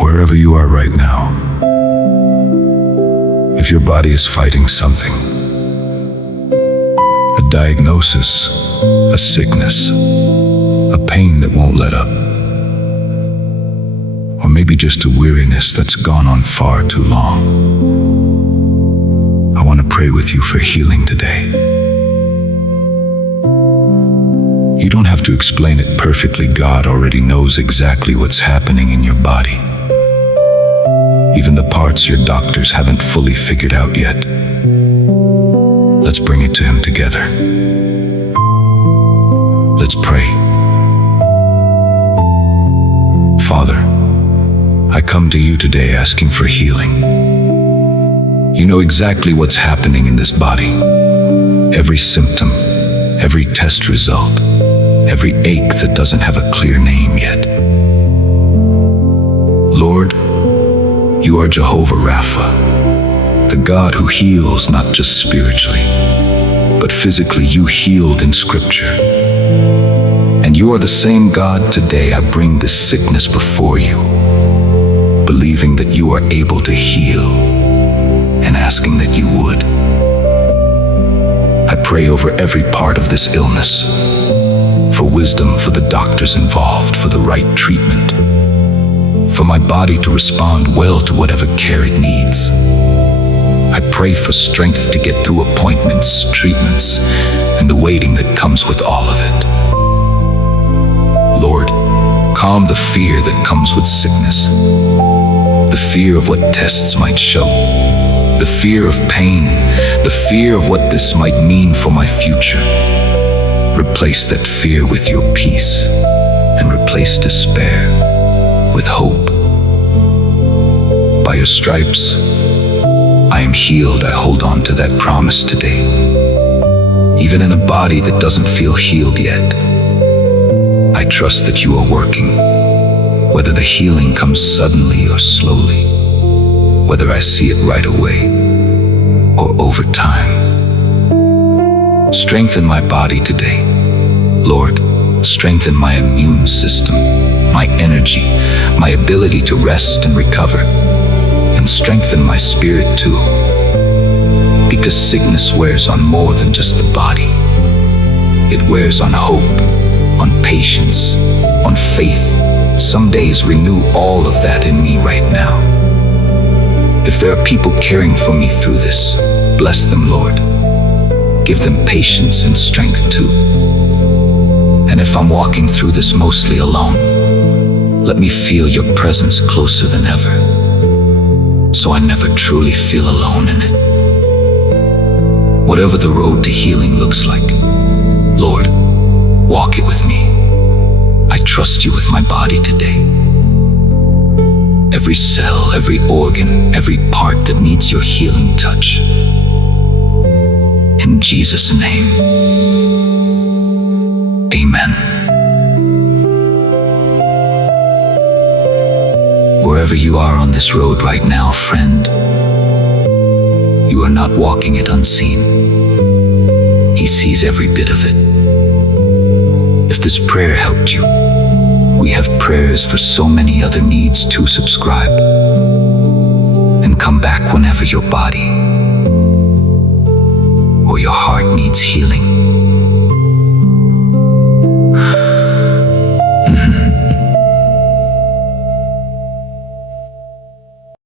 Wherever you are right now, if your body is fighting something, a diagnosis, a sickness, a pain that won't let up, or maybe just a weariness that's gone on far too long, I want to pray with you for healing today. You don't have to explain it perfectly. God already knows exactly what's happening in your body. Even the parts your doctors haven't fully figured out yet. Let's bring it to Him together. Let's pray. Father, I come to you today asking for healing. You know exactly what's happening in this body. Every symptom, every test result, every ache that doesn't have a clear name yet. Lord, you are Jehovah Rapha, the God who heals not just spiritually, but physically. You healed in Scripture. And you are the same God today. I bring this sickness before you, believing that you are able to heal and asking that you would. I pray over every part of this illness, for wisdom for the doctors involved, for the right treatment, for my body to respond well to whatever care it needs. I pray for strength to get through appointments, treatments, and the waiting that comes with all of it. Lord, calm the fear that comes with sickness, the fear of what tests might show, the fear of pain, the fear of what this might mean for my future. Replace that fear with your peace, and replace despair with hope. By your stripes, I am healed. I hold on to that promise today. Even in a body that doesn't feel healed yet, I trust that you are working, whether the healing comes suddenly or slowly, whether I see it right away or over time. Strengthen my body today, Lord. Strengthen my immune system, my energy, my ability to rest and recover, and strengthen my spirit too. Because sickness wears on more than just the body. It wears on hope, on patience, on faith. Some days renew all of that in me right now. If there are people caring for me through this, bless them, Lord. Give them patience and strength too. And if I'm walking through this mostly alone, let me feel your presence closer than ever, so I never truly feel alone in it. Whatever the road to healing looks like, Lord, walk it with me. I trust you with my body today. Every cell, every organ, every part that needs your healing touch. In Jesus' name, amen. Wherever you are on this road right now, friend, you are not walking it unseen. He sees every bit of it. If this prayer helped you, we have prayers for so many other needs too. Subscribe and come back whenever your body or your heart needs healing.